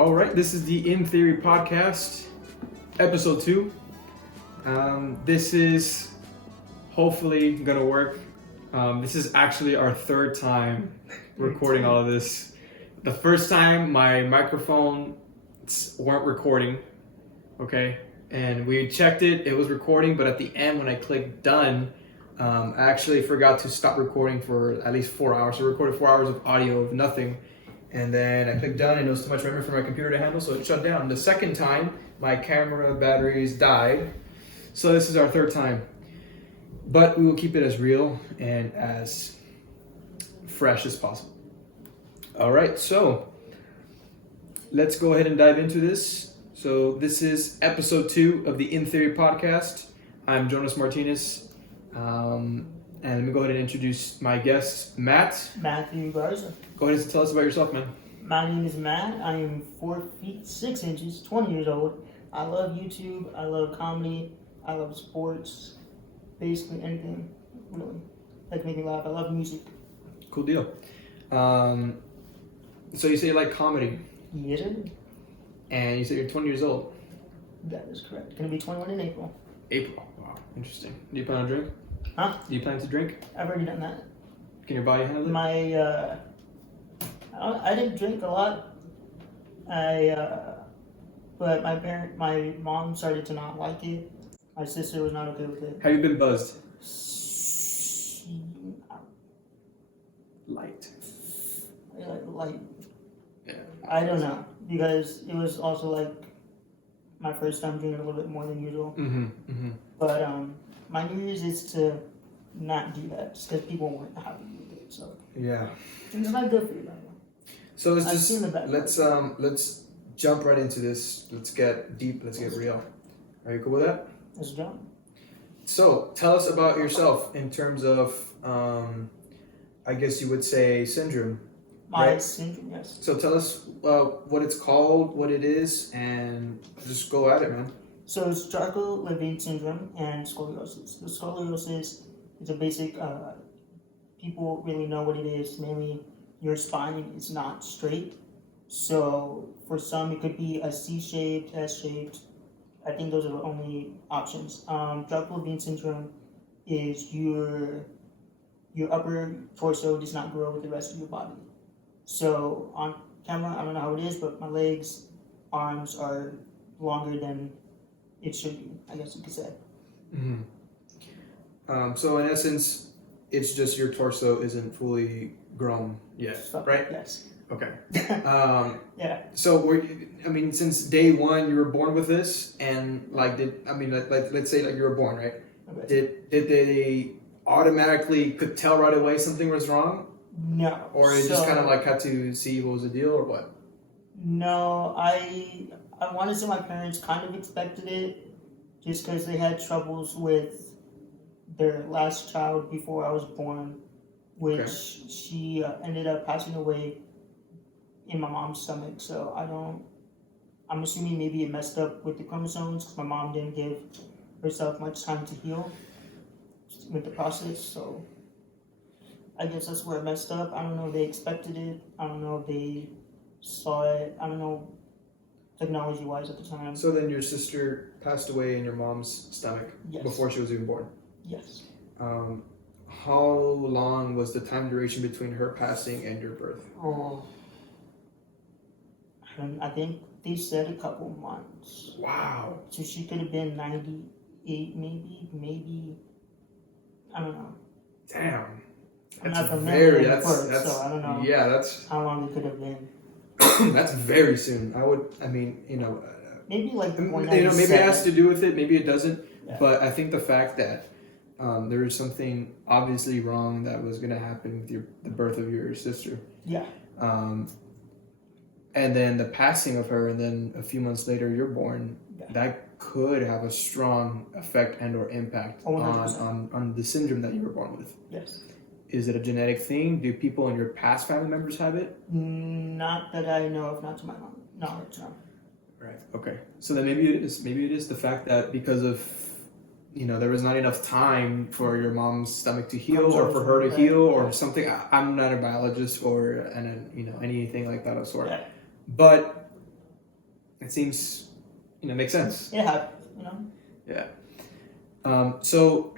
All right, this is the In Theory podcast, episode 2. This is hopefully gonna work. This is actually our third time recording all of this. The first time my microphones weren't recording, okay? And we checked it, it was recording, but at the end when I clicked done, I actually forgot to stop recording for at least 4 hours. So I recorded 4 hours of audio of nothing. And then I clicked done and it was too much memory for my computer to handle, so it shut down. The second time, my camera batteries died. So this is our third time. But we will keep it as real and as fresh as possible. All right, so let's go ahead and dive into this. So this is episode 2 of the In Theory podcast. I'm Jonas Martinez. And let me go ahead and introduce my guest, Matt. Matthew Garza. Go ahead and tell us about yourself, man. My name is Matt. I am 4 feet 6 inches, 20 years old. I love YouTube. I love comedy. I love sports. Basically anything, really. Like make me laugh. I love music. Cool deal. So you say you like comedy, Yes, sir. and you say you're 20 years old. That is correct. Gonna be 21 in April. April. Wow, interesting. Do you plan on drink? Huh? Do you plan to drink? I've already done that. Can your body handle it? I didn't drink a lot. But my mom started to not like it. My sister was not okay with it. Have you been buzzed? Light. Like, Yeah. I don't know, because it was also like my first time drinking a little bit more than usual. But my New Year's is to not do that, just because people weren't happy with it. So Yeah. it's not good for you. So I've seen the bad let's jump right into this. Let's get deep. Let's get real. Are you cool with that? Let's jump. So tell us about yourself in terms of, I guess you would say syndrome. My Right. syndrome, yes. So tell us what it's called, what it is, and just go at it, man. So it's Jarcho, Levin syndrome, and scoliosis. The scoliosis is a basic. People really know what it is. Mainly, your spine is not straight. So for some, it could be a C-shaped, S-shaped. I think those are the only options. Jarcho-Levin syndrome is your upper torso does not grow with the rest of your body. So on camera, I don't know how it is, but my legs, arms are longer than it should be, I guess you could say. So in essence, it's just your torso isn't fully grown yet, right? Yes. Okay. Yeah. So since day one, you were born with this, and let's say you were born, right? Okay. Did they automatically could tell right away something was wrong, No. or it just kind of like had to see what was the deal, or what? No, I want to say my parents kind of expected it, just because they had troubles with their last child before I was born, which she ended up passing away in my mom's stomach. So I'm assuming maybe it messed up with the chromosomes, because my mom didn't give herself much time to heal with the process. So I guess that's where it messed up. I don't know if they expected it. I don't know if they saw it. I don't know technology-wise at the time. So then your sister passed away in your mom's stomach before she was even born. Yes. How long was the time duration between her passing and your birth? Oh, I think they said a couple months. Wow. So she could have been 98, maybe. I don't know. Damn. I'm That's not familiar very. with That's birth, so I don't know. Yeah, that's how long it could have been. that's very soon. Maybe like maybe it has to do with it. Maybe it doesn't. Yeah. But I think the fact that there was something obviously wrong that was going to happen with the birth of your sister. Yeah. And then the passing of her, and then a few months later you're born. Yeah. That could have a strong effect and or impact 100%. on the syndrome that you were born with. Yes. Is it a genetic thing? Do people in your past family members have it? Not that I know of, not to my knowledge, no. Right. Okay. So then maybe it is the fact that because of there was not enough time for your mom's stomach to heal or for her to heal or something. I'm not a biologist or anything like that of sort. Yeah. But it seems, makes sense. It happens, Yeah. So,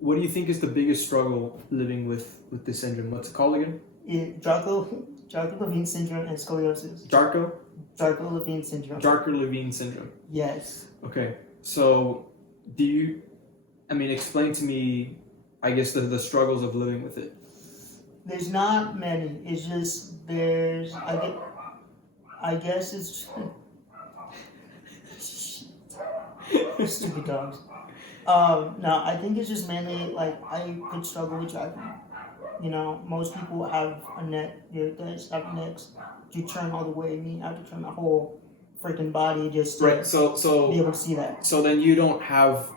what do you think is the biggest struggle living with this syndrome? What's it called again? Jarcho-Levin syndrome and scoliosis. Jarcho? Jarcho-Levin syndrome. Jarcho-Levin syndrome. Yes. Okay. So, explain to me, I guess, the struggles of living with it. There's not many. It's just I guess it's stupid dogs. No, I think it's just mainly like I could struggle with driving. Most people have a neck. Your guys have necks. You turn all the way. Me, I have to turn my whole freaking body just to Right. So be able to see that. So then you don't have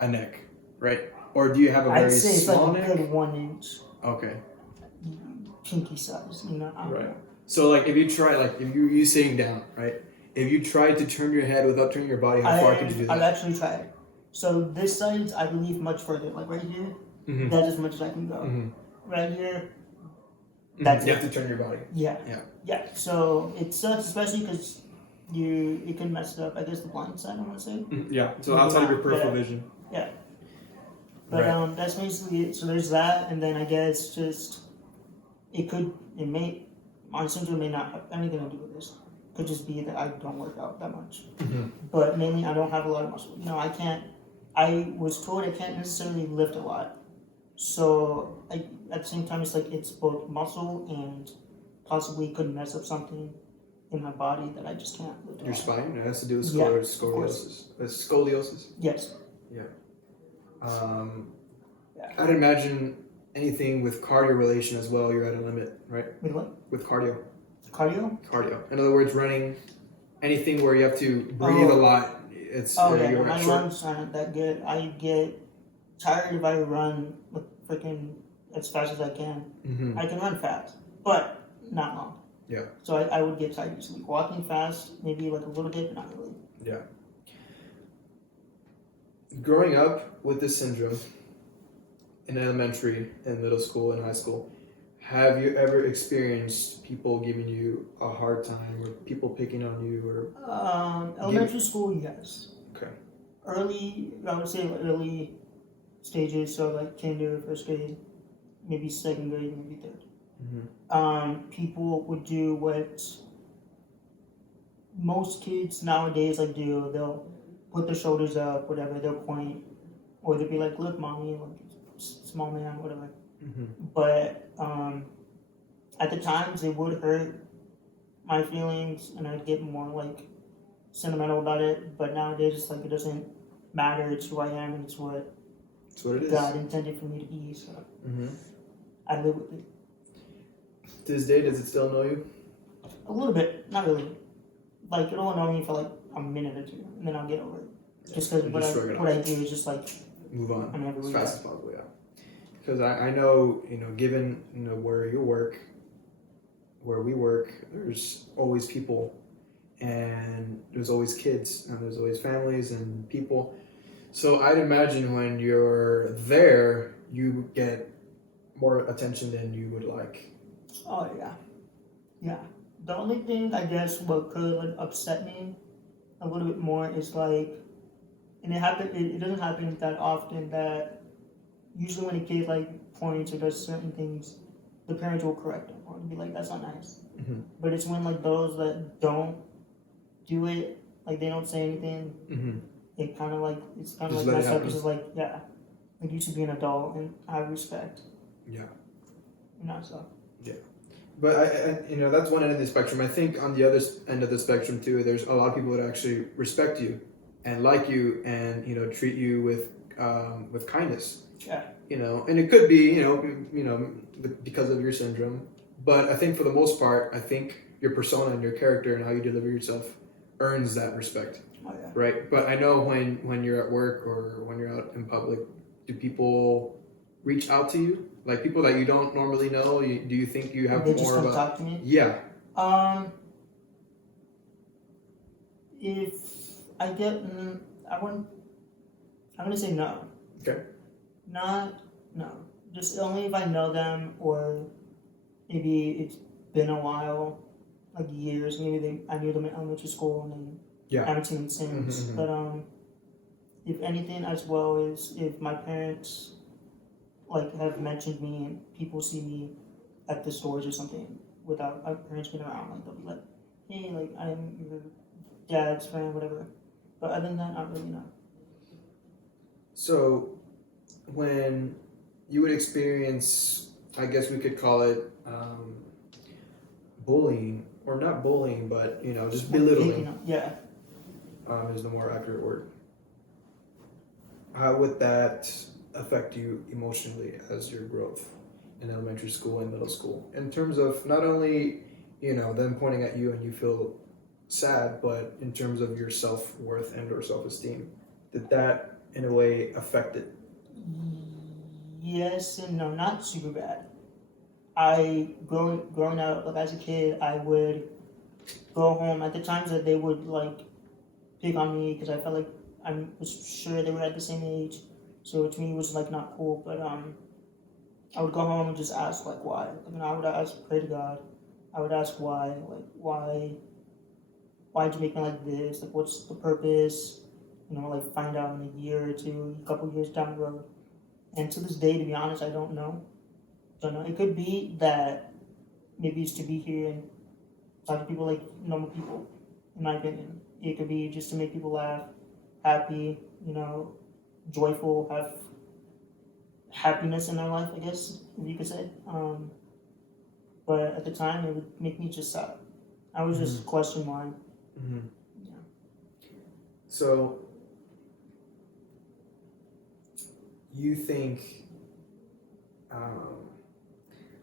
a neck, right? Or do you have a very I'd say it's small like a neck? good 1 inch. Okay. Pinky size. I don't Right. know. So like if you try, like if you sitting down, right? If you tried to turn your head without turning your body, how far could you do that? I've actually tried. So this side, I believe, much further. Like right here, Mm-hmm. that's as much as I can go. Mm-hmm. Right here, You that's have to turn your body. Yeah. Yeah. Yeah. So it sucks, especially because it can mess it up. I guess the blind side, I want to say. Mhm. Yeah. So outside of your peripheral vision. Yeah. But Right. that's basically it. So there's that, and then I guess just my syndrome may not have anything to do with this. Could just be that I don't work out that much. Mm-hmm. But mainly I don't have a lot of muscle. I was told I can't necessarily lift a lot. So at the same time, it's both muscle and possibly could mess up something in my body that I just can't lift. Your spine? It has to do with Yeah, scoliosis. Scoliosis? Yes. Yeah. Yeah. I'd imagine anything with cardio relation as well, you're at a limit, right? With what? With cardio. Cardio? Cardio. In other words, running, anything where you have to breathe a lot, it's you're my short. lungs aren't that good. I get tired if I run freaking as fast as I can. Mm-hmm. I can run fast, but not long. Yeah. So I would get tired easily. Walking fast, maybe like a little bit, but not really. Yeah. Growing up with this syndrome in elementary and middle school and high school, have you ever experienced people giving you a hard time or people picking on you or Elementary school, yes. Okay. I would say early stages, so like kinder, first grade, maybe second grade, maybe third. Mm-hmm. People would do what most kids nowadays do. They'll put their shoulders up, whatever, they'll point, or they'll be like, look, mommy, like, small man, whatever. Mm-hmm. But at the times, it would hurt my feelings, and I'd get more like sentimental about it. But nowadays, it's like it doesn't matter. It's who I am, and it's what it is. God intended for me to be. So Mm-hmm. I live with it. To this day, does it still annoy you? A little bit, not really. Like it'll annoy me for like a minute or two, and then I'll get over it. Just because what I do is just like move on as as fast as possible. Yeah. Because I know, given where you work, where we work, there's always people, and there's always kids, and there's always families and people. So I'd imagine when you're there, you get more attention than you would like. Oh yeah, yeah. The only thing I guess what could upset me a little bit more is like, and it doesn't happen that often, that usually when a kid points or does certain things, the parents will correct them or be like, that's not nice. Mm-hmm. But it's when those that don't do it, they don't say anything. Mm-hmm. It kind of it's kind of Just like let it messed up. happen. It's just you should be an adult and have respect. Yeah. So. Yeah. But I that's one end of the spectrum. I think on the other end of the spectrum too, there's a lot of people that actually respect you and like you and treat you with kindness. Yeah. And it could be because of your syndrome, but I think for the most part, I think your persona and your character and how you deliver yourself earns that respect. Oh, yeah. Right. But I know when you're at work or when you're out in public, do people reach out to you? Like people that you don't normally know, do you think you have They more just of come a... talk to me? Yeah. If I get, I'm gonna say no. Okay. No. Just only if I know them or maybe it's been a while. like years. Maybe I knew them in elementary school and then haven't seen them since. But if anything, as well as if my parents like have mentioned me and people see me at the stores or something without my parents being around, like they'll be like, "Hey, like I'm your dad's friend, whatever." But other than that, not really, no. So, when you would experience, I guess we could call it bullying, or not bullying, but just belittling. Yeah. Is the more accurate word. How would that affect you emotionally as your growth in elementary school and middle school? In terms of not only them pointing at you and you feel sad, but in terms of your self-worth and or self-esteem, did that in a way affect it? Yes and no, not super bad. I growing up, like as a kid, I would go home at the times that they would like pick on me because I felt like I was sure they were at the same age, so to me it was like not cool. But I would go home and just ask like why. I would pray to God. I would ask why, like why'd you make me like this? Like what's the purpose? Like find out in a year or two, a couple years down the road. And to this day, to be honest, I don't know. It could be that maybe it's to be here and talk to people like normal people, in my opinion. It could be just to make people laugh, happy, joyful, have happiness in their life, I guess, if you could say. But at the time, it would make me just sad. I was just question why. Yeah. So, you think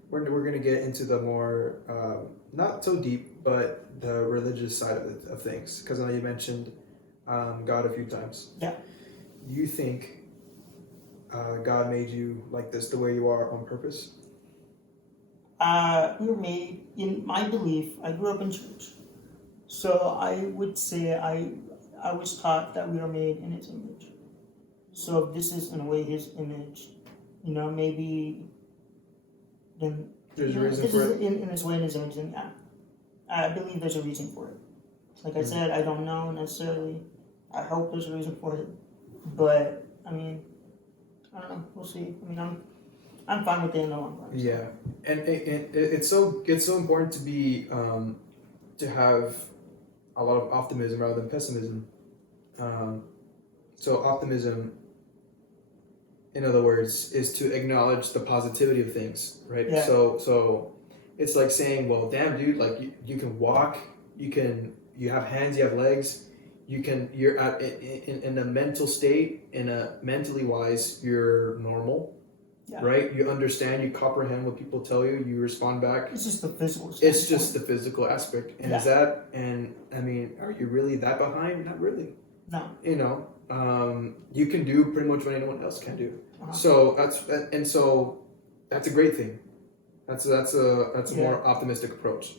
we're going to get into the more not so deep, but the religious side of things, because I know you mentioned God a few times. Yeah. You think God made you like this, the way you are, on purpose? We were made, in my belief, I grew up in church, so I would say I was taught that we are made in His image. So if this is in a way His image, maybe then there's a reason for it. In His way, in His image, then yeah, I believe there's a reason for it. Like I said, I don't know necessarily. I hope there's a reason for it, but I don't know. We'll see. I'm fine with it. No, I'm fine. Yeah, and it's so important to be to have a lot of optimism rather than pessimism. So optimism, in other words, is to acknowledge the positivity of things, right? Yeah. So it's like saying, well, damn, dude, like you can walk, you have hands, you have legs, you're in a mental state, mentally wise, you're normal. Yeah. Right? You understand, you comprehend what people tell you, you respond back. It's just the physical aspect. It's just the physical aspect. And are you really that behind? Not really. No. You can do pretty much what anyone else can do. Uh-huh. So that's a great thing. That's a more optimistic approach.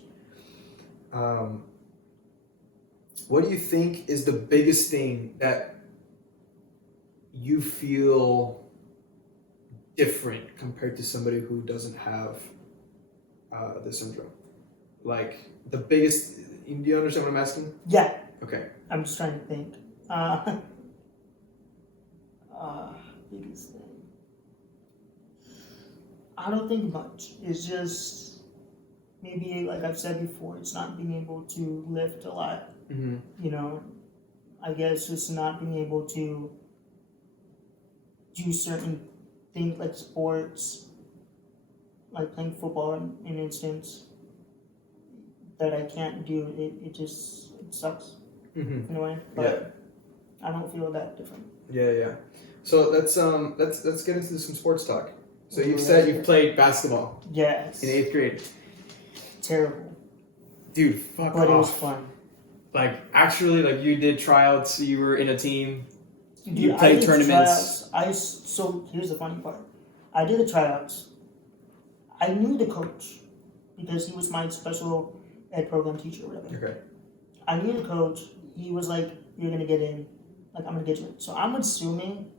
What do you think is the biggest thing that you feel different compared to somebody who doesn't have the syndrome? Like the biggest, do you understand what I'm asking? Yeah. Okay. I'm just trying to think. Biggest thing. I don't think much. It's just maybe, like I've said before, it's not being able to lift a lot. Mm-hmm. I guess just not being able to do certain things like sports, like playing football, in instance, that I can't do. It sucks in a way, but I don't feel that different. Yeah. So let's get into some sports talk. So you said you played basketball. Yes. In 8th grade. Terrible. Dude, fuck off. But it was fun. Like actually, like you did tryouts. You were in a team. Dude, you played tournaments. So here's the funny part. I did the tryouts. I knew the coach because he was my special ed program teacher or whatever. Okay. I knew the coach. He was like, "You're gonna get in. Like, I'm gonna get you in." So I'm assuming.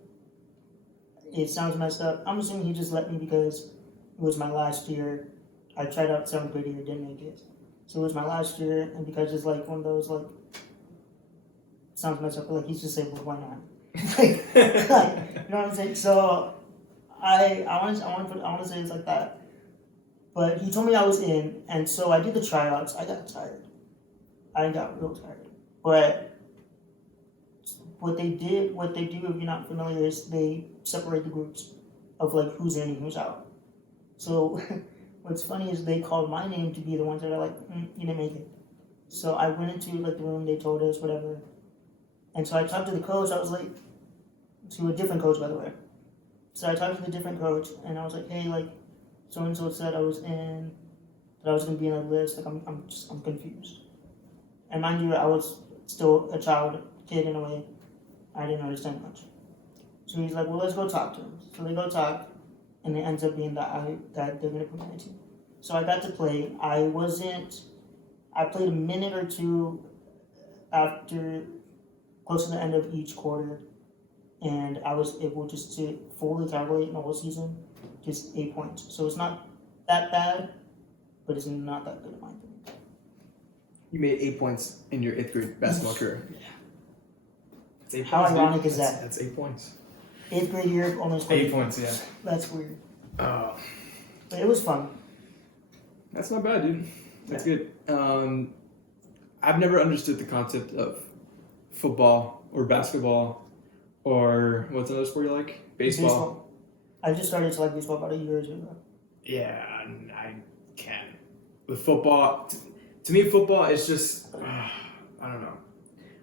It sounds messed up. I'm assuming he just let me because it was my last year. I tried out 7th grade year, didn't make it. So it was my last year, and because it's like one of those like sounds messed up, but like he's disabled, why not? like, you know what I'm saying? So I want to say it's like that. But he told me I was in, and so I did the tryouts. I got tired. I got real tired. But what they do, if you're not familiar, is they separate the groups of like who's in and who's out. So what's funny is they called my name to be the ones that are like, you didn't make it. So I went into like the room. They told us whatever, and so I talked to the coach. I was like, to a different coach, by the way. So I talked to the different coach, and I was like, hey, like, so and so said I was in, that I was gonna be on a list. Like, I'm confused. And mind you, I was still a kid in a way. I didn't understand much. So he's like, well, let's go talk to him. So they go talk, and it ends up being that they're gonna put me on a team. So I got to play. I played a minute or two after close to the end of each quarter, and I was able just to fully calculate in the whole season, just 8 points. So it's not that bad, but it's not that good in my opinion. You made 8 points in your 8th grade basketball career. Yeah. That's 8 How points, ironic dude. is that? That's 8 points. 8th grade year, only scored 8 points, yeah. That's weird. Oh, But it was fun. that's not bad, dude. That's good. I've never understood the concept of football or basketball or what's another sport you like? Baseball. I just started to like baseball about a year or two ago. Yeah, I can. With football, to me, football is just I don't know.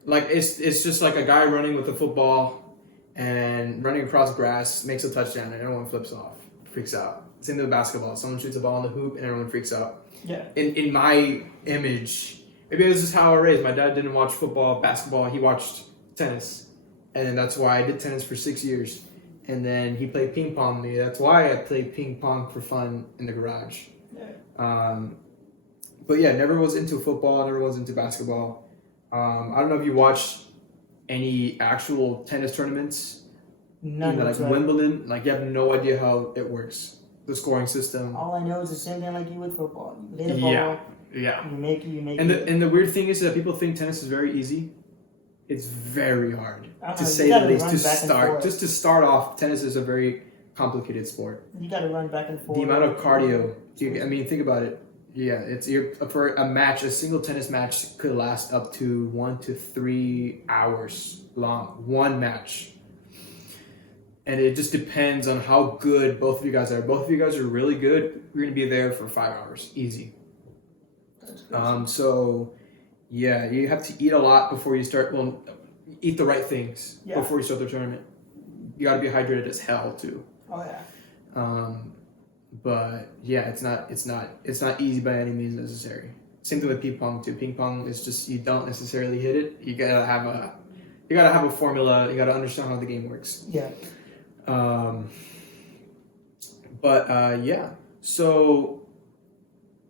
Like it's just like a guy running with a football and running across grass, makes a touchdown, and everyone flips off, freaks out. Same thing with basketball. Someone shoots a ball in the hoop, and everyone freaks out. Yeah. In my image, maybe this is how I was raised. My dad didn't watch football, basketball. He watched tennis, and that's why I did tennis for 6 years. And then he played ping pong with me. That's why I played ping pong for fun in the garage. Yeah. But yeah, never was into football. Never was into basketball. I don't know if you watched any actual tennis tournaments. None Like Wimbledon. Like you have no idea how it works. The scoring system. All I know is the same thing like you with football. You hit a ball. Yeah. You make it. And the weird thing is that people think tennis is very easy. It's very hard to know, say the least. Just to start off, tennis is a very complicated sport. You got to run back and forth. The amount of cardio. Think about it. Yeah, for a match. A single tennis match could last up to 1 to 3 hours long. One match. And it just depends on how good both of you guys are. Both of you guys are really good. You're gonna be there for 5 hours, easy. So, yeah, you have to eat a lot before you start. Well, eat the right things before you start the tournament. You got to be hydrated as hell too. Oh yeah. But yeah, it's not easy by any means necessary. Same thing with ping pong too. Ping pong is just you don't necessarily hit it. You gotta have a formula. You gotta understand how the game works. Yeah. Yeah. So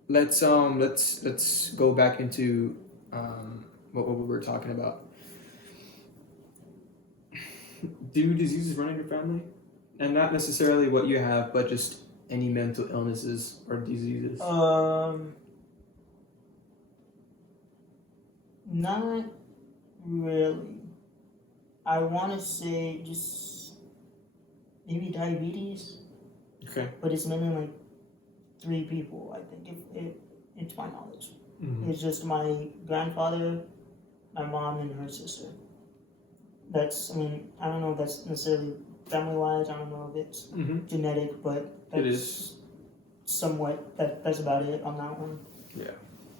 let's go back into what we were talking about. Do diseases run in your family? And not necessarily what you have, but just any mental illnesses or diseases. Not really. I want to say just maybe diabetes. Okay. But it's mainly like 3 people, I think, if to my knowledge. Mm-hmm. It's just my grandfather, my mom, and her sister. I don't know if that's necessarily family-wise. I don't know if it's genetic, but it is somewhat. That's about it on that one. Yeah.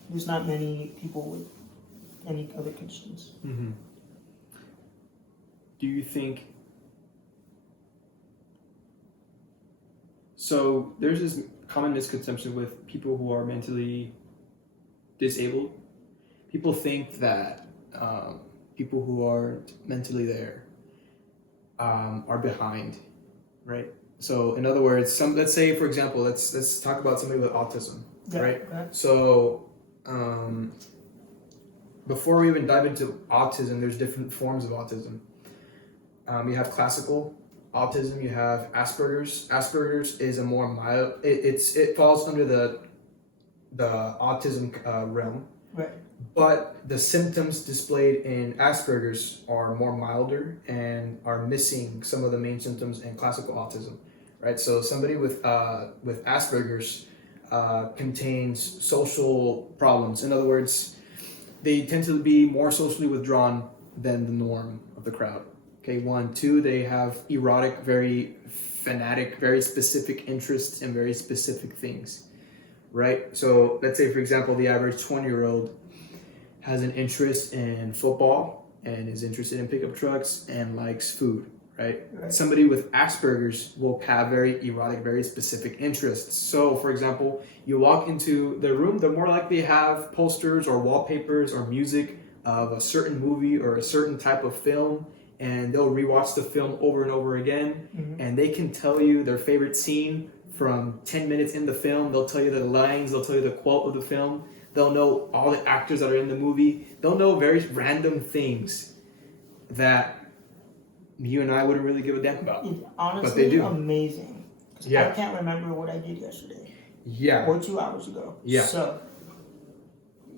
There's not many people with any other conditions. Mm-hmm. Do you think... So there's this common misconception with people who are mentally disabled. People think that people who aren't mentally there are behind, right? So in other words, let's say for example, let's talk about somebody with autism, right? Okay. So before we even dive into autism, there's different forms of autism. You have classical autism, you have Asperger's. Asperger's is a more mild. It falls under the the autism realm. Right. But the symptoms displayed in Asperger's are more milder and are missing some of the main symptoms in classical autism, right? So somebody with Asperger's contains social problems. In other words, they tend to be more socially withdrawn than the norm of the crowd. Okay, 1, 2, they have erotic, very fanatic, very specific interests in very specific things, right? So let's say, for example, the average 20-year-old has an interest in football and is interested in pickup trucks and likes food, right? Somebody with Asperger's will have very erotic, very specific interests. So, for example, you walk into the room, they're more likely to have posters or wallpapers or music of a certain movie or a certain type of film, and they'll rewatch the film over and over again, and they can tell you their favorite scene from 10 minutes in the film. They'll tell you the lines, they'll tell you the quote of the film. They'll know all the actors that are in the movie. They'll know very random things that you and I wouldn't really give a damn about. It's honestly but they do. Amazing. Yeah. I can't remember what I did yesterday. Yeah. Or 2 hours ago. Yeah. So,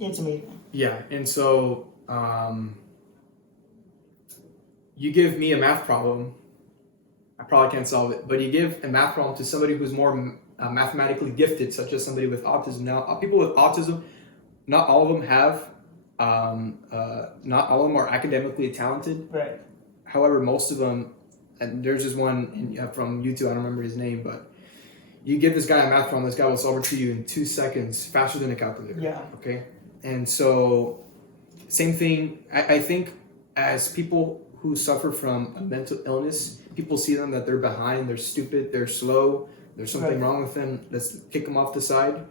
it's amazing. Yeah, and so you give me a math problem, I probably can't solve it, but you give a math problem to somebody who's more mathematically gifted, such as somebody with autism. Now, people with autism, not all of them have, not all of them are academically talented. Right. However, most of them, and there's just one from YouTube, I don't remember his name, but you give this guy a math problem, this guy will solve it to you in 2 seconds, faster than a calculator. Yeah. Okay? And so, same thing, I think as people who suffer from a mental illness, people see them that they're behind, they're stupid, they're slow, there's something wrong with them, let's kick them off the side.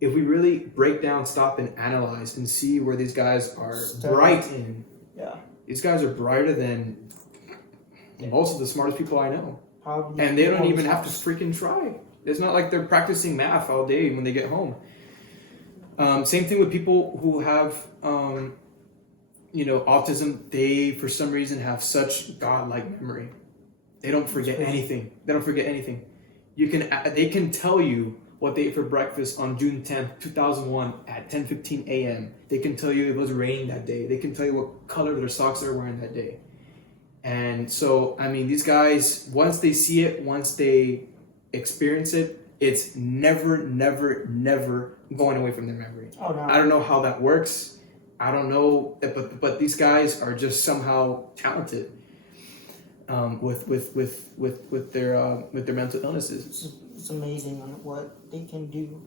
If we really break down, stop, and analyze and see where these guys are bright in, these guys are brighter than most of the smartest people I know. And they don't even have to freaking try. It's not like they're practicing math all day when they get home. Same thing with people who have, autism. They, for some reason, have such godlike memory. They don't forget anything. They can tell you what they ate for breakfast on June 10th, 2001 at 10:15 a.m. They can tell you it was raining that day. They can tell you what color their socks are wearing that day. And so, I mean, these guys, once they see it, once they experience it, it's never, never, never going away from their memory. Oh, no. I don't know how that works. I don't know, but these guys are just somehow talented with their mental illnesses. It's amazing on what they can do.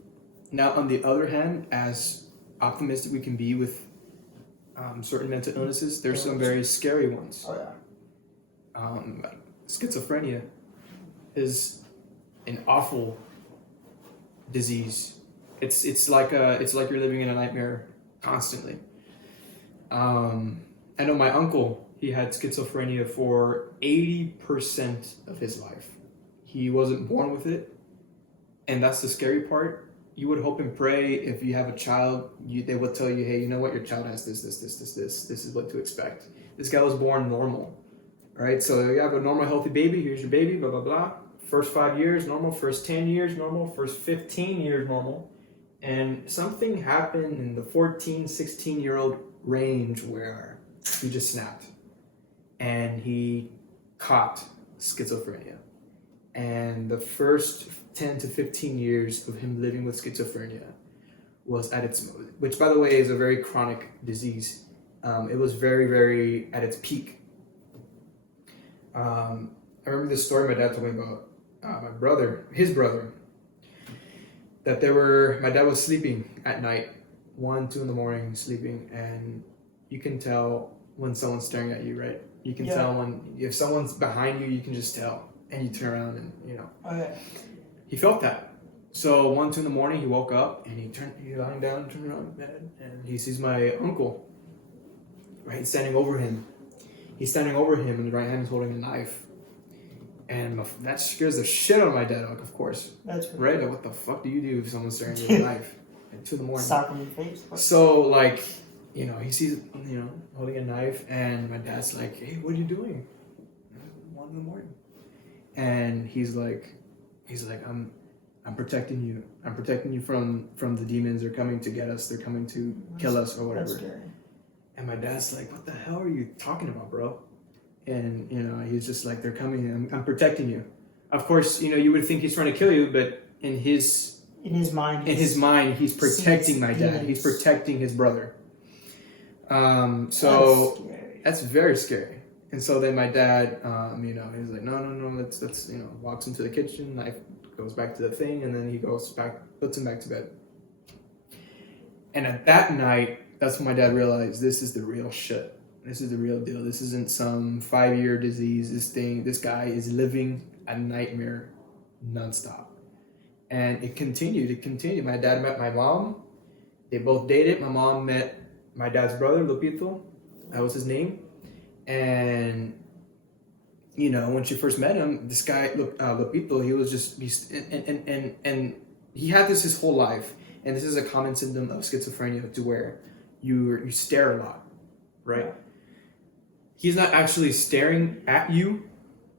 Now, on the other hand, as optimistic we can be with certain mental illnesses, there's some very scary ones. Oh yeah. Like schizophrenia is an awful disease. It's like you're living in a nightmare constantly. I know my uncle, he had schizophrenia for 80% of his life. He wasn't born with it, and that's the scary part. You would hope and pray if you have a child, they would tell you, hey, you know what, your child has this. This is what to expect. This guy was born normal, right? So you have a normal, healthy baby. Here's your baby, blah, blah, blah. First 5 years, normal. First 10 years, normal. First 15 years, normal. And something happened in the 14, 16-year-old range where he just snapped. And he caught schizophrenia. And the first 10 to 15 years of him living with schizophrenia was at its, which by the way is a very chronic disease. It was very, very at its peak. I remember this story my dad told me about his brother, that my dad was sleeping at night, 1, 2 in the morning, sleeping, and you can tell when someone's staring at you, right? You can tell if someone's behind you, you can just tell, and you turn around and, Oh yeah. He felt that. So 1, 2 in the morning, he woke up and he lying down, turned around in bed, and he sees my uncle, right, standing over him. He's standing over him, and the right hand is holding a knife. And that scares the shit out of my dad, of course. That's right. Like, what the fuck do you do if someone's staring at a knife at 2 in the morning? Sock in your face. So, he sees, holding a knife, and my dad's like, hey, what are you doing? 1 in the morning. And he's like, I'm protecting you. I'm protecting you from the demons. They're coming to get us. They're coming to kill us or whatever. That's scary. And my dad's like, what the hell are you talking about, bro? And, you know, he's just like, they're coming. I'm protecting you. Of course, you know, you would think he's trying to kill you, but in his mind, he's protecting my dad. He's protecting his brother. So that's very scary. And so then my dad, you know, he's like, no, let's, you know, walks into the kitchen, knife goes back to the thing, and then he goes back, puts him back to bed. And at that night, that's when my dad realized this is the real shit. This is the real deal. This isn't some 5-year disease. This guy is living a nightmare nonstop. And it continued. My dad met my mom. They both dated. My mom met my dad's brother, Lupito. That was his name. And, you know, when she first met him, this guy, Lupito, he was just, and he had this his whole life. And this is a common symptom of schizophrenia, to where you stare a lot, right? He's not actually staring at you,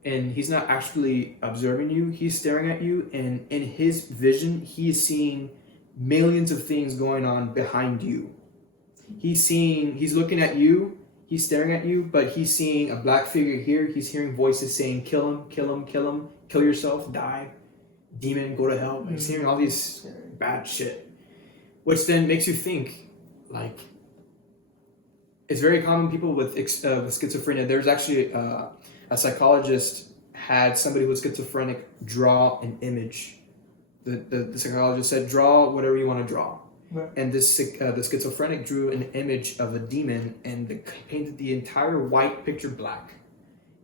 and he's not actually observing you. He's staring at you, and in his vision, he is seeing millions of things going on behind you. He's looking at you, he's staring at you, but he's seeing a black figure here. He's hearing voices saying, kill him, kill him, kill him, kill yourself, die, demon, go to hell. He's hearing all these bad shit, which then makes you think, like, it's very common people with schizophrenia. There's actually a psychologist had somebody who was schizophrenic draw an image. The psychologist said, draw whatever you want to draw. Right. And the schizophrenic drew an image of a demon and painted the entire white picture black,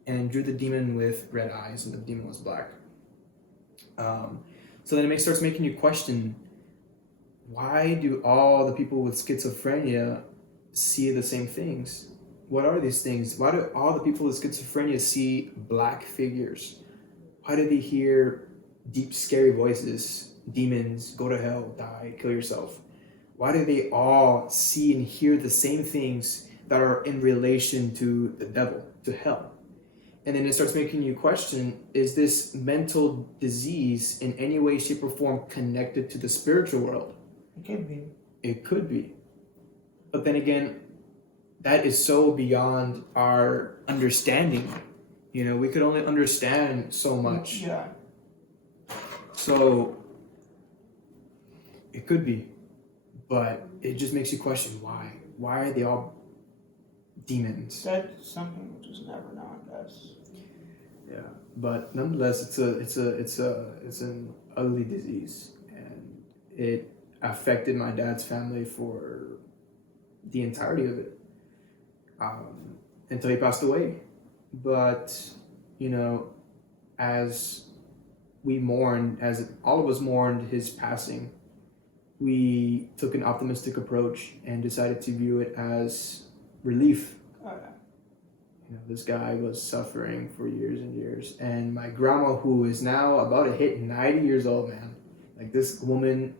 and drew the demon with red eyes, and the demon was black. So then it starts making you question, why do all the people with schizophrenia see the same things? What are these things? Why do all the people with schizophrenia see black figures? Why do they hear deep, scary voices? Demons, go to hell, die, kill yourself. Why do they all see and hear the same things that are in relation to the devil, to hell? And then it starts making you question, is this mental disease in any way, shape, or form connected to the spiritual world? It could be. It could be. But then again, that is so beyond our understanding. You know, we could only understand so much. Yeah. So it could be. But it just makes you question why. Why are they all demons? That's something we just never know, I guess. Yeah. But nonetheless, it's an ugly disease, and it affected my dad's family for the entirety of it, until he passed away. But, you know, as we mourned, as all of us mourned his passing, we took an optimistic approach and decided to view it as relief. You know, this guy was suffering for years and years, and my grandma, who is now about to hit 90 years old, man, like this woman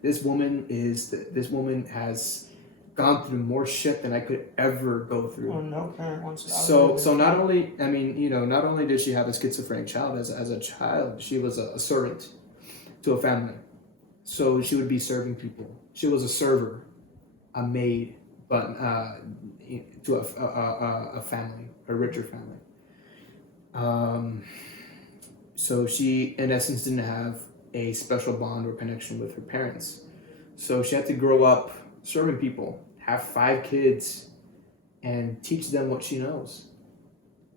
has gone through more shit than I could ever go through. Well, no parent wants to. So not only, I mean, you know, not only did she have a schizophrenic child, as a child, she was a servant to a family. So she would be serving people. She was a server, a maid, but to a family, a richer family. So she, in essence, didn't have a special bond or connection with her parents. So she had to grow up serving people, have 5 kids, and teach them what she knows.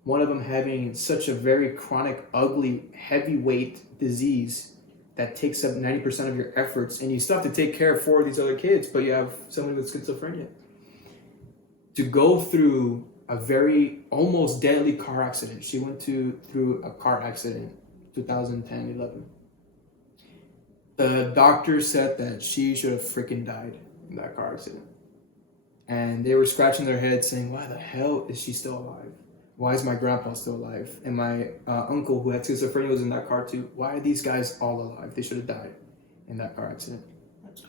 One of them having such a very chronic, ugly, heavyweight disease that takes up 90% of your efforts, and you still have to take care of 4 of these other kids, but you have somebody with schizophrenia. To go through a very almost deadly car accident. She went through a car accident, 2010, 11. The doctor said that she should have freaking died in that car accident. And they were scratching their heads saying, why the hell is she still alive? Why is my grandpa still alive? And my uncle, who had schizophrenia, was in that car too. Why are these guys all alive? They should have died in that car accident.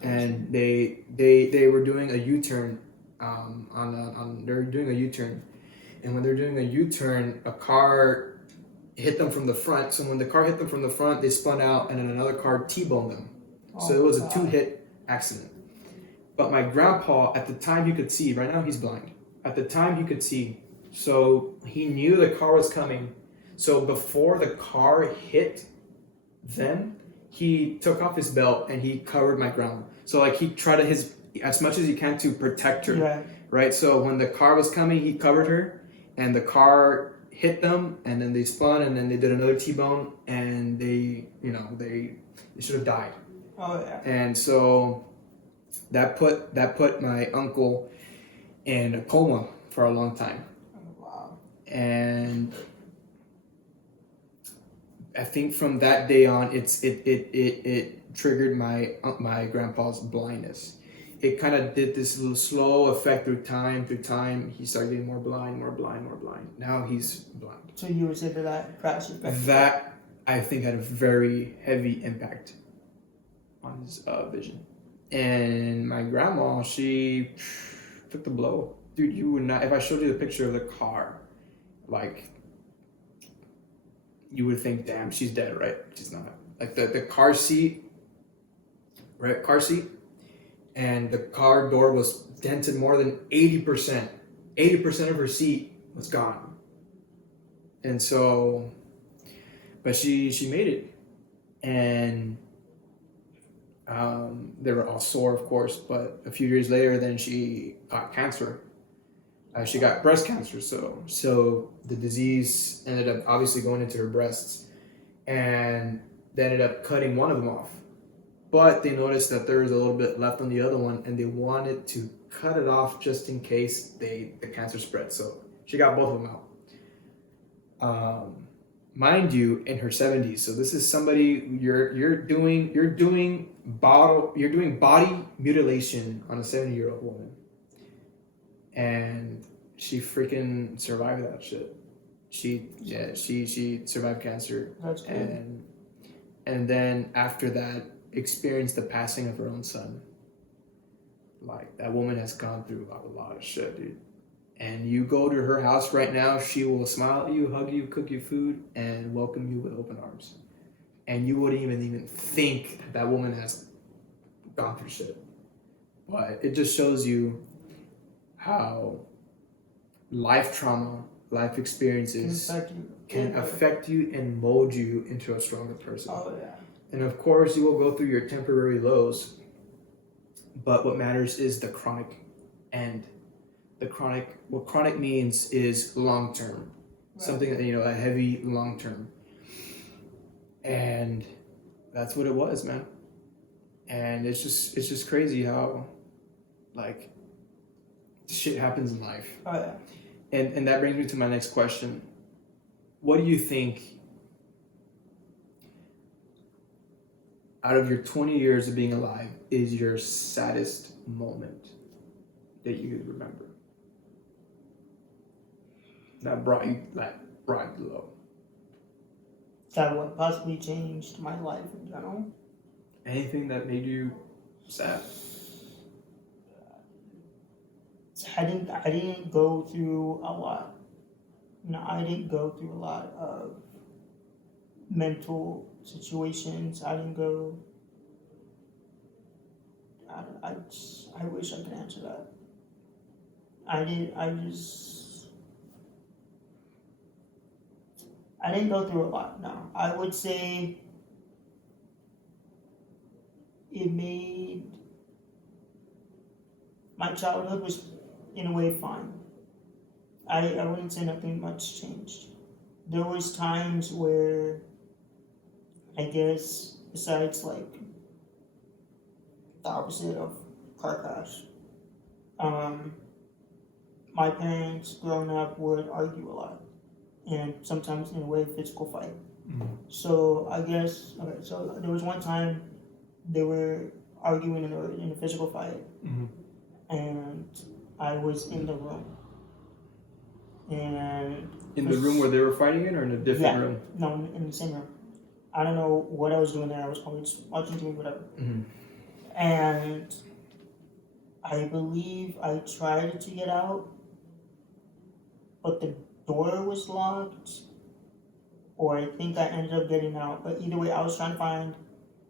And they were doing a U-turn they're doing a U-turn. And when they're doing a U-turn, a car hit them from the front. So when the car hit them from the front, they spun out, and then another car T-boned them. So it was a 2-hit accident. But my grandpa, at the time he could see, right now he's blind. At the time he could see. So he knew the car was coming. So before the car hit them, he took off his belt and he covered my grandma. So like he tried as much as he can to protect her. Yeah. Right? So when the car was coming, he covered her and the car hit them and then they spun and then they did another T-bone and they should have died. Oh yeah. And so that put my uncle in a coma for a long time. Oh, wow. And I think from that day on, it triggered my grandpa's blindness. It kind of did this little slow effect through time. He started getting more blind. Now he's blind. So you would say that crash effect? That I think had a very heavy impact on his vision. And my grandma, she took the blow. Dude, you would not, if I showed you the picture of the car, like, you would think, damn, she's dead, right? She's not. Like the car seat, right? Car seat, and the car door was dented more than 80%. 80% of her seat was gone. And so, but she made it. And they were all sore, of course, but a few years later, then she got cancer. She got breast cancer, so the disease ended up obviously going into her breasts, and they ended up cutting one of them off. But they noticed that there was a little bit left on the other one, and they wanted to cut it off just in case the cancer spread. So she got both of them out. Mind you, in her 70s. So this is somebody you're doing body mutilation on a 70-year-old woman. And she freaking survived that shit. She survived cancer. That's good. And then after that, experienced the passing of her own son. Like, that woman has gone through a lot of shit, dude. And you go to her house right now, she will smile at you, hug you, cook you food, and welcome you with open arms. And you wouldn't even think that woman has gone through shit. But it just shows you how life trauma, life experiences can affect you and mold you into a stronger person. Oh yeah. And of course, you will go through your temporary lows, but what matters is the chronic end. What chronic means is long term, right. Something that, a heavy long term. And that's what it was, man. And it's just crazy how, like, shit happens in life. Oh yeah. And that brings me to my next question. What do you think, out of your 20 years of being alive, is your saddest moment that you remember? That brought you low. That what possibly changed my life in general? Anything that made you sad? I didn't go through a lot. No, I didn't go through a lot of mental situations. I didn't go. I wish I could answer that. I didn't go through a lot. No, I would say it made my childhood was in a way fine. I wouldn't say nothing much changed. There was times where, I guess, besides like the opposite of car crash, my parents growing up would argue a lot, and sometimes in a way physical fight. Mm-hmm. So I guess, okay, so there was one time they were arguing in a physical fight, mm-hmm. and I was in the room. And in the room where they were fighting in, or in a different room? No, in the same room. I don't know what I was doing there. I was probably just watching TV, whatever. Mm-hmm. And I believe I tried to get out, but the door was locked, or I think I ended up getting out. But either way, I was trying to find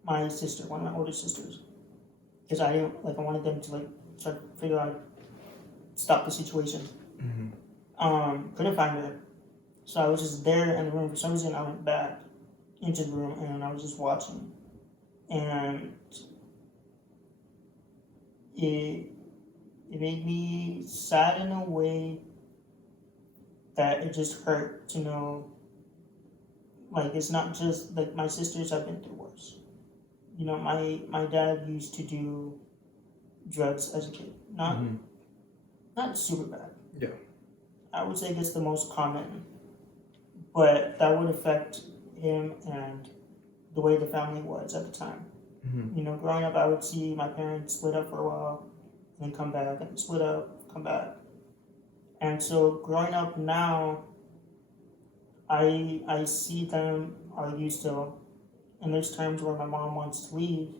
my sister, one of my older sisters, because I didn't I wanted them to try to figure out stop the situation. Couldn't find her, so I was just there in the room. For some reason, I went back into the room and I was just watching, and it made me sad in a way that it just hurt to know, it's not just, my sisters have been through worse. My dad used to do drugs as a kid. Not super bad. Yeah. I would say it's the most common, but that would affect him and the way the family was at the time. Growing up, I would see my parents split up for a while, and then come back, and split up, come back. And so growing up now, I see them argue still, and there's times where my mom wants to leave,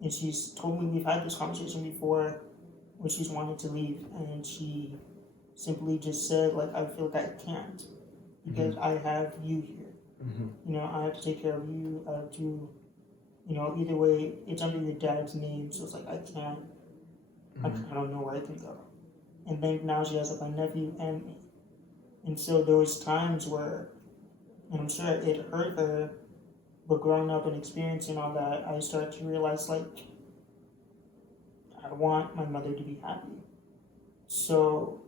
and she's told me, we've had this conversation before, where she's wanted to leave, and she simply just said, I feel like I can't, because I have you here. I have to take care of you. I have to, either way, it's under your dad's name, so it's I can't. I don't know where I can go. And then now she has my nephew and me. And so there was times where, and I'm sure it hurt her, but growing up and experiencing all that, I started to realize, I want my mother to be happy. So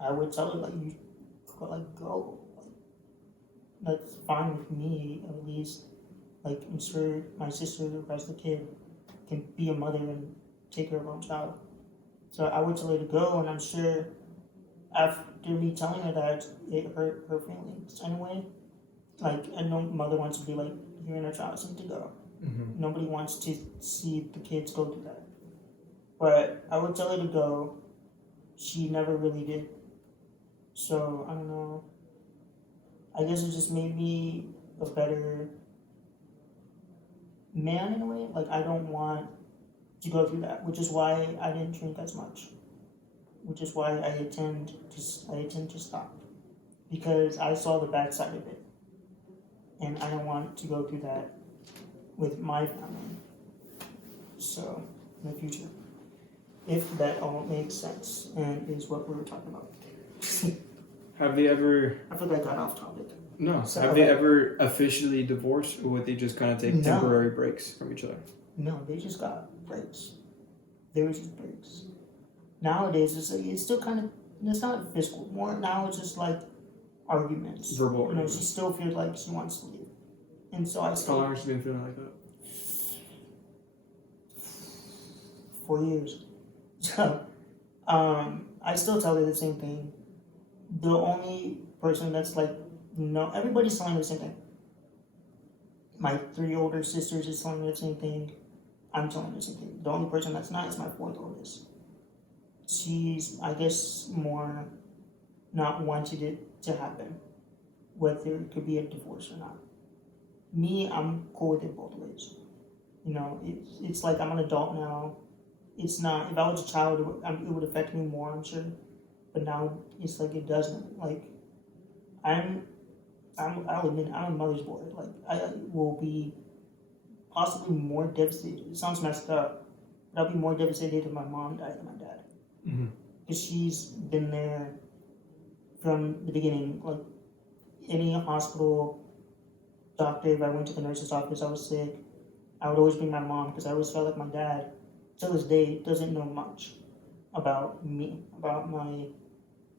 I would tell her, you go. That's fine with me, at least. I'm sure my sister, who has the kid, can be a mother and take care of her own child. So I would tell her to go, and I'm sure after me telling her that, it hurt her feelings anyway. And no mother wants to be hearing her child seem to go. Nobody wants to see the kids go through that. But I would tell her to go. She never really did. So I don't know. I guess it just made me a better man in a way. I don't want to go through that, which is why I didn't drink as much. Which is why I intend to stop, because I saw the bad side of it, and I don't want to go through that with my family. So in the future, if that all makes sense and is what we were talking about. Have they ever? I feel like I got off topic. No. So, have they ever officially divorced, or would they just kind of take temporary breaks from each other? No, they just got breaks. They were just breaks. Nowadays, it's still kind of, it's not physical. More now, it's just arguments. Verbal. She still feels like she wants to leave, and so I. How long has she been feeling like that? 4 years. So, I still tell her the same thing. The only person that's no, everybody's telling me the same thing. My 3 older sisters is telling me the same thing. I'm telling her the same thing. The only person that's not is my 4th oldest. She's, I guess, more not wanted it to happen, whether it could be a divorce or not. Me, I'm cool with it both ways. It's I'm an adult now. It's not, if I was a child, it would affect me more, I'm sure. But now, it's it doesn't. I'll admit, I'm a mother's boy. I will be possibly more devastated. It sounds messed up, but I'll be more devastated if my mom died than my dad. Because she's been there from the beginning. Any hospital, doctor, if I went to the nurse's office, I was sick, I would always bring my mom, because I always felt like my dad, to this day, doesn't know much about me, about my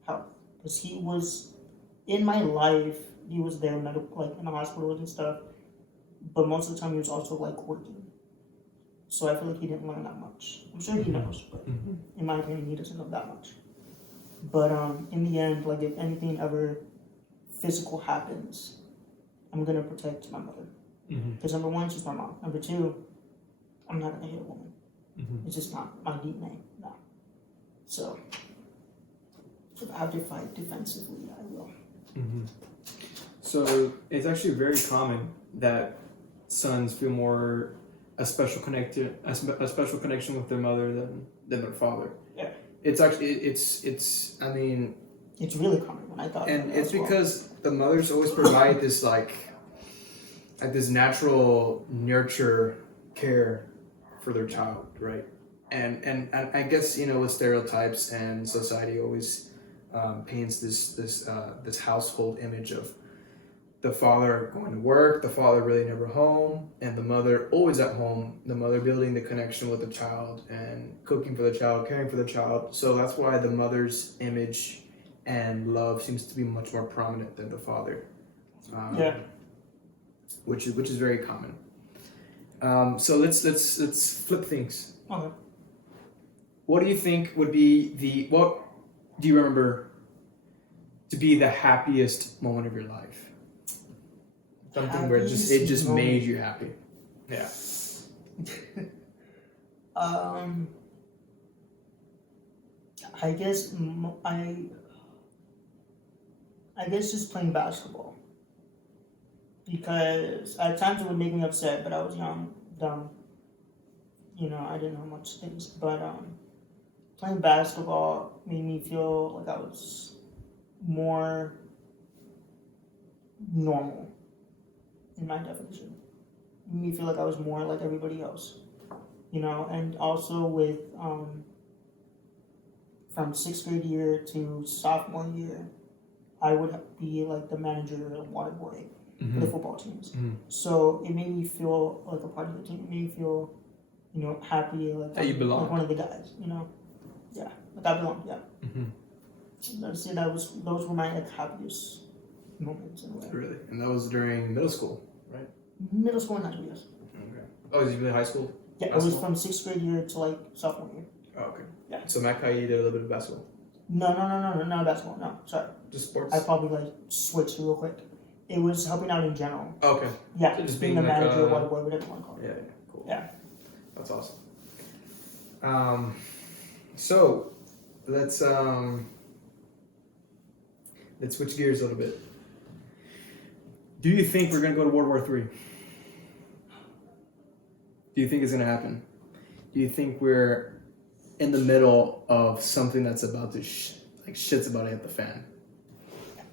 health. Because he was in my life, he was there in the hospitals and stuff, but most of the time he was also working. So I feel like he didn't learn that much. I'm sure he knows, but in my opinion, he doesn't know that much. But in the end, if anything ever physical happens, I'm gonna protect my mother. Because number 1, she's my mom. Number 2, I'm not gonna hit a woman. It's just not my DNA. No. So if I have to fight defensively, I will. So it's actually very common that sons feel more a special connection with their mother than their father. Yeah. It's actually I mean, it's really common when I thought. And it's because the mothers always provide this like this natural nurture care for their child, right? And I guess with stereotypes and society always paints this household image of the father going to work, the father really never home, and the mother always at home, the mother building the connection with the child and cooking for the child, caring for the child. So that's why the mother's image and love seems to be much more prominent than the father. Which is very common. So let's flip things. Okay. What do you think would be what do you remember to be the happiest moment of your life? Something where it just made you happy. Yeah. I guess I guess just playing basketball, because at times it would make me upset, but I was young, dumb. I didn't know much things, but playing basketball made me feel like I was more normal in my definition. It made me feel like I was more like everybody else, and also with from 6th grade year to sophomore year, I would be like the manager of water boy for the football teams. So it made me feel like a part of the team. It made me feel, happy, like that you belong. Like one of the guys, Yeah, like I belong, yeah. I'd say those were my happiest moments in a way. Really? And that was during middle school, right? Middle school and high school, yes. Okay. Oh, did you play high school? Yeah, it was from 6th grade year to like sophomore year. Oh, okay. Yeah. So Matt Kai, you did a little bit of basketball? No, not basketball, no, sorry. Just sports? I probably switched real quick. It was helping out in general. Oh, okay. Yeah, So just being being the like manager, water boy, whatever you want to call it. Yeah, cool. Yeah. That's awesome. So let's switch gears a little bit. Do you think we're gonna go to World War III? Do you think it's gonna happen? Do you think we're in the middle of something that's about to shit's about to hit the fan?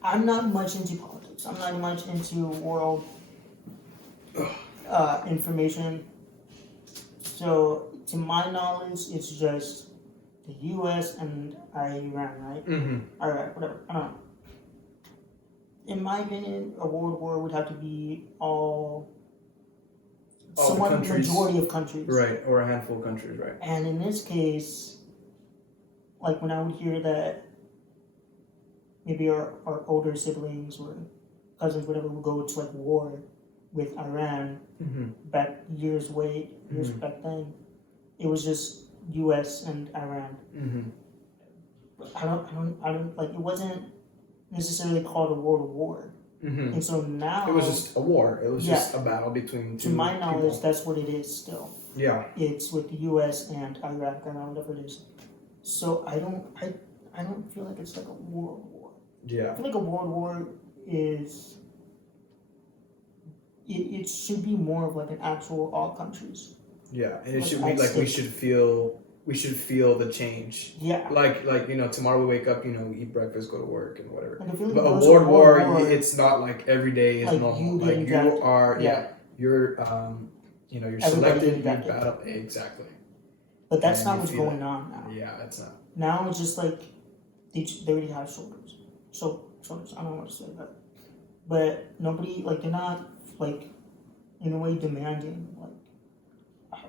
I'm not much into politics. I'm not much into world information. So, to my knowledge, it's just the U.S. and Iran, right? All right, whatever. I don't know. In my opinion, a world war would have to be somewhat the majority of countries. Right, or a handful of countries, right. And in this case, like when I would hear that maybe our older siblings or cousins, whatever, would go to war with Iran back years back then, it was just U.S. and Iran. I don't like, it wasn't necessarily called a world war. And so now it was just a war. It was just a battle between two. To my knowledge, people. that's what it is still. Yeah. It's with the U.S. and Iraq, Iran, whatever it is. So I don't feel like it's like a world war. Yeah. I feel like a world war is. It should be more of like an actual all countries. Yeah, and it should be like we should feel the change. Yeah. Like tomorrow we wake up, eat breakfast, go to work, and whatever. Like but a world war, it's not like every day is like normal. Like you are, you're you're selected, you battle exactly. But that's not what's going on now. Yeah, that's not. Now it's just like they already have soldiers. Soldiers. I don't know what to say, but nobody, like, they're not like in a way demanding like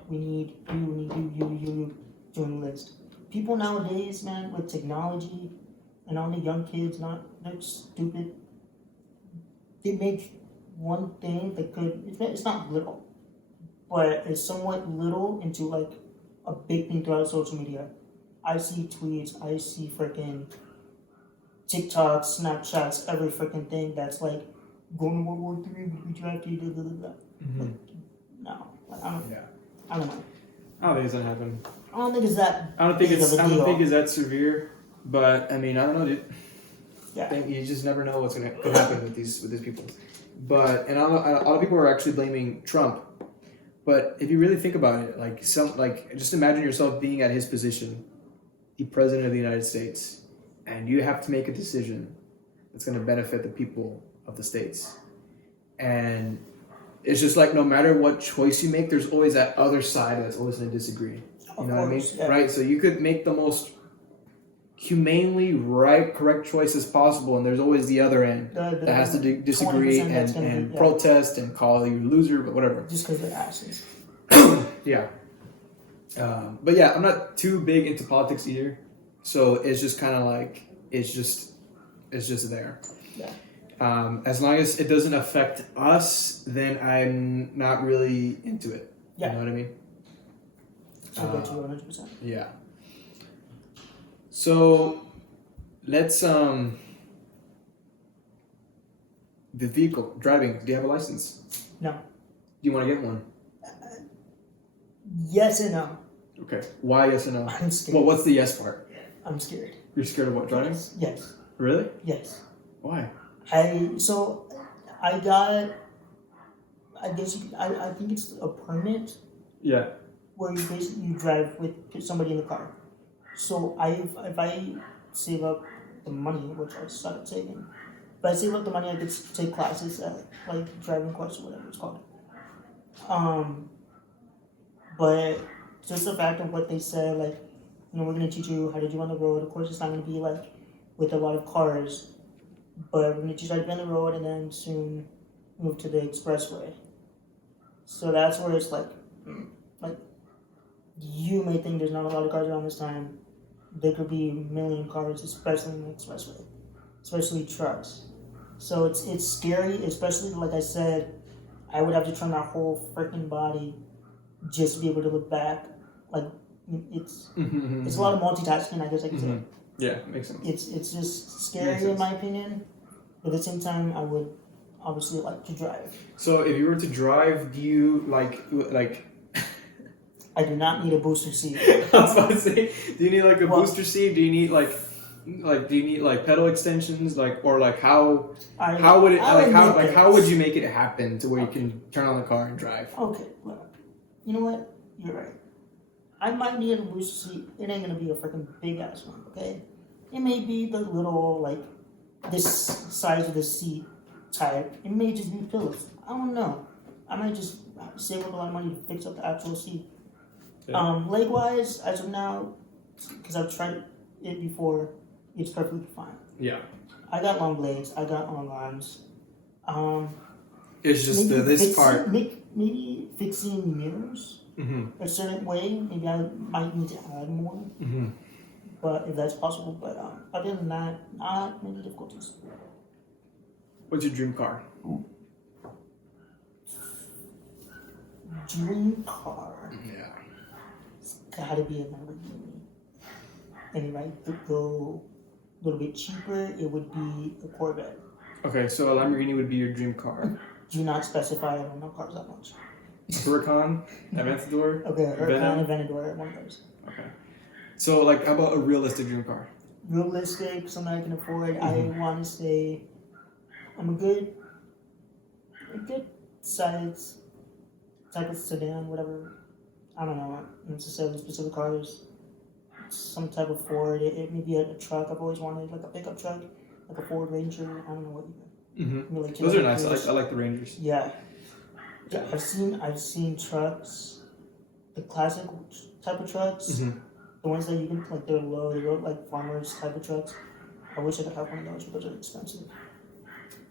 we need you doing the list. People nowadays, man, with technology and all the young kids, they're stupid. They make one thing that it's not little, but it's somewhat little into like a big thing throughout social media. I see tweets, I see freaking TikToks, Snapchats, every freaking thing that's like going to World War III, we drafted, blah, blah, blah. Like, no, like, I don't know. I don't think it's gonna happen. I don't think it's that. I don't think it's that severe. But I mean, I don't know, dude. Yeah. I think you just never know what's gonna happen with these people. But a lot of people are actually blaming Trump. But if you really think about it, just imagine yourself being at his position, the president of the United States, and you have to make a decision that's going to benefit the people of the states. And it's just like no matter what choice you make, there's always that other side that's always going to disagree. You know what I mean? Yeah. Right? So you could make the most humanely correct choice as possible, and there's always the other end that has to disagree and protest and call you a loser, but whatever. Just because they're asses. Yeah. But yeah, I'm not too big into politics either, so it's just kind of like it's just there. Yeah. As long as it doesn't affect us, then I'm not really into it. Yeah. You know what I mean? I get you 100%. Yeah. So let's the vehicle driving. Do you have a license? No. Do you want to get one? Yes and no. Okay. Why yes and no? I'm scared. Well, what's the yes part? I'm scared. You're scared of what, driving? Yes. Really? Yes. Why? I think it's a permit. Yeah. Where you basically drive with somebody in the car. So if I save up the money, which I started saving, if I save up the money, I could take classes at like driving course or whatever it's called. But just the fact of what they said, like, we're gonna teach you how to do on the road. Of course, it's not gonna be like with a lot of cars, but we're gonna teach you how to be on the road and then soon move to the expressway. So that's where it's like you may think there's not a lot of cars around this time. There could be a million cars, especially in the expressway, especially trucks. So it's scary, especially like I said, I would have to turn my whole freaking body just to be able to look back. Like it's a lot of multitasking, I guess I could say. Yeah, makes sense. It's just scary in my opinion. But at the same time, I would obviously like to drive. So if you were to drive, do you like? I do not need a booster seat. I was about to say, do you need like a booster seat? Do you need like do you need like pedal extensions? Like or like how would it how would you make it happen to where you can turn on the car and drive? Okay, well, you know what? You're right. I might need a booster seat. It ain't gonna be a freaking big ass one, okay? It may be the little like this size of the seat type. It may just be pillows. I don't know. I might just save up a lot of money to fix up the actual seat. Leg wise, as of now, because I've tried it before, it's perfectly fine. Yeah. I got long legs. I got long arms. It's just this part. Maybe fixing mirrors a certain way. Maybe I might need to add more. But if that's possible. But other than that, not many difficulties. What's your dream car? Dream car. Yeah. It's gotta be a Lamborghini. And if I could go a little bit cheaper, it would be a Corvette. Okay, so a Lamborghini would be your dream car. Do not specify. I don't know cars that much. Huracan, Aventador. Okay, Huracan, Aventador, one of those. Okay. So, like, how about a realistic dream car? Realistic, something I can afford. I want to say I'm a good size type of sedan, whatever. I don't know necessarily specific cars. Some type of Ford. It may be a truck. I've always wanted like a pickup truck, like a Ford Ranger. I don't know what you. Like those are nice. I like the Rangers. Yeah. Yeah, I've seen trucks, the classic type of trucks, the ones that you can like they're low, they look like farmers type of trucks. I wish I could have one of those, but those are expensive.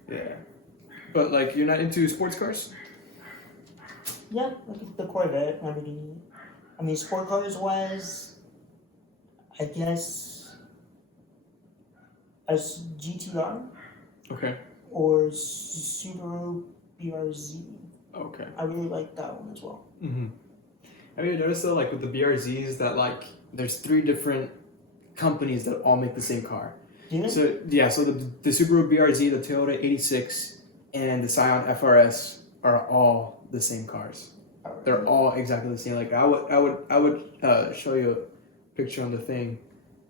Yeah, but like you're not into sports cars? Yeah, like the Corvette, Lamborghini. I mean, sport cars wise, I guess as GTR. Okay. Or Subaru BRZ. Okay. I really like that one as well. Have you noticed though, like with the BRZs, that like there's 3 different companies that all make the same car? Do they? So yeah, so the Subaru BRZ, the Toyota 86, and the Scion FRS are all the same cars. They're all exactly the same. Like I would show you a picture on the thing,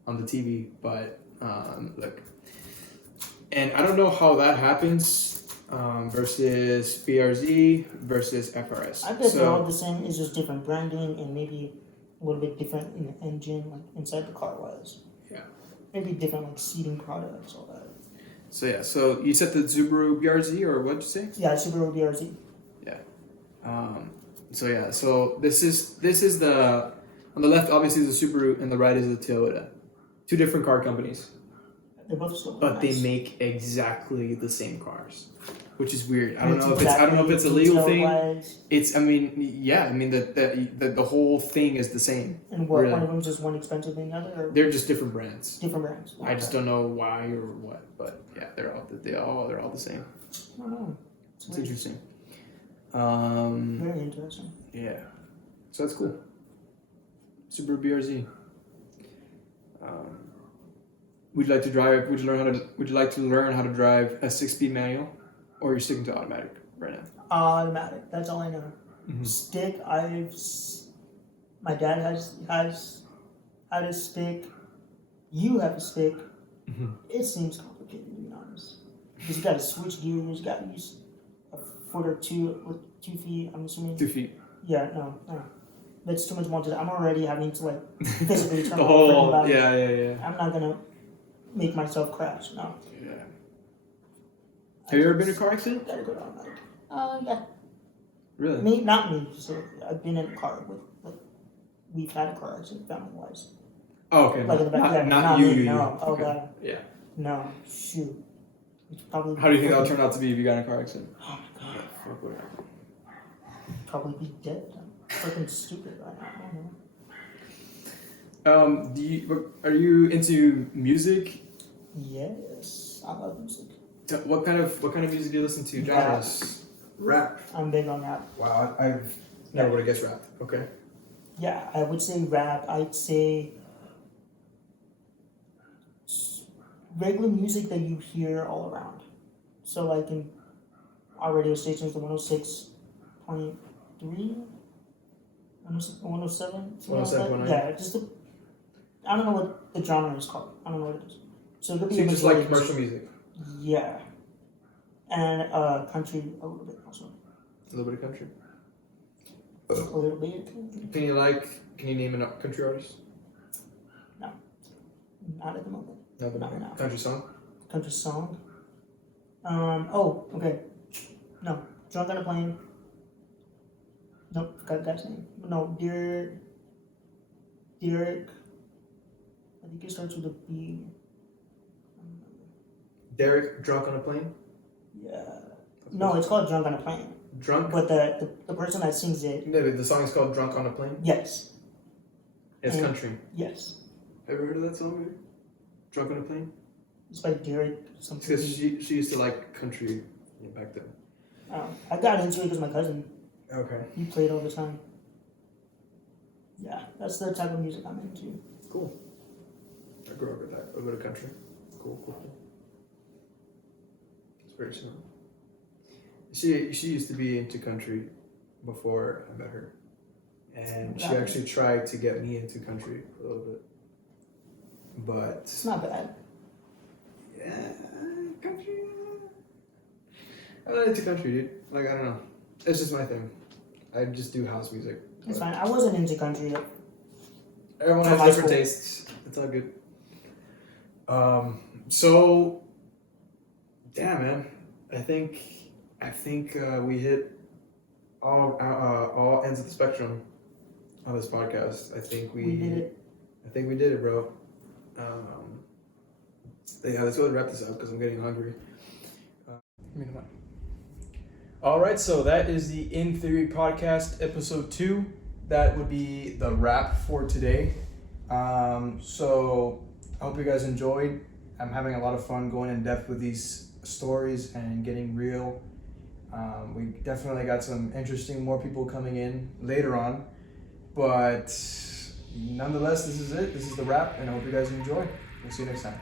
on the TV, but look. And I don't know how that happens versus BRZ versus FRS. I bet they're all the same. It's just different branding and maybe a little bit different in the engine, like inside the car was. Yeah. Maybe different like seating products, all that. So yeah. So you said the Subaru BRZ or what'd you say? Yeah, Subaru BRZ. Yeah. So yeah, so this is the on the left obviously is the Subaru and the right is the Toyota. Two different car companies, They're both still but nice. they make exactly the same cars, which is weird. I don't It's know if it's a legal thing. detail-wise. It's the whole thing is the same. And what, Really. one of them's just one expensive than the other? Or They're just different brands. different brands? I just don't know why or what, but yeah, they're all the same. I don't know. It's weird. interesting. Very interesting. Yeah, so that's cool. Subaru BRZ. Would you like to drive? Would you like to learn how to drive a 6-speed manual, or you're sticking to automatic right now? Automatic. That's all I know. Mm-hmm. Stick. My dad has had a stick. You have a stick. Mm-hmm. It seems complicated to be honest. Because you got to switch gears. You got to use a foot or two with 2 feet. I'm assuming. 2 feet. Yeah. No. That's too much more to. I'm already having to like physically turn The my whole. body. Yeah. I'm not gonna make myself crash. No. Yeah. Have you ever been in a car accident? Gotta go down like. Yeah. Really? Me, not me. So I've been in a car with. We've had a car accident family-wise. Oh, okay. Like in the back. Not me, you. No. Oh Okay. god. Yeah. No. Shoot. It's probably. How do you think that'll turn out to be if you got in a car accident? Oh my god. Fuck, what happened? Probably be dead. I'm freaking stupid right now. I don't know. Are you into music? Yes, I love music. What kind of music do you listen to? Genres? Rap. I'm big on rap. Wow, I've never would have guessed rap. Okay. Yeah, I would say rap. I'd say regular music that you hear all around. So like in our radio stations, the 106.3, 107? 107.9. Yeah, I don't know what the genre is called. I don't know what it is. So it could be So you a just mix like of commercial music? Yeah. And country a little bit also. A little bit of country? A little bit. Can you name a country artist? No. Not at the moment. Not Not now. Country song? Country song. Okay. No. Drunk on a Plane. Nope, forgot the guy's name. No, Derek. I think it starts with a B. Derek, Drunk on a Plane? Yeah. No, it's called Drunk on a Plane. Drunk? But the person that sings it, No, but the song is called Drunk on a Plane? yes. It's And- country. Yes. Ever heard of that song, maybe? Drunk on a Plane? It's by Derek something. Because she used to like country back then. I got into it because my cousin, Okay. he played all the time. Yeah, that's the type of music I'm into. Cool. I grew up with that. A bit of country. Cool. It's very similar. She used to be into country before I met her. And she actually tried to get me into country a little bit. But It's not bad. yeah, country. I'm not into country, dude. Like, I don't know. It's just my thing. I just do house music. It's fine. I wasn't into country. Everyone From has high different school. tastes. It's all good. So, damn, man. I think we hit all ends of the spectrum on this podcast. I think we did it. I think we did it, bro. Yeah, let's go and wrap this up because I'm getting hungry. All right, so that is the In Theory podcast, episode 2. That would be the wrap for today. So I hope you guys enjoyed. I'm having a lot of fun going in depth with these stories and getting real. We definitely got some more people coming in later on. But nonetheless, this is it. This is the wrap, and I hope you guys enjoy. We'll see you next time.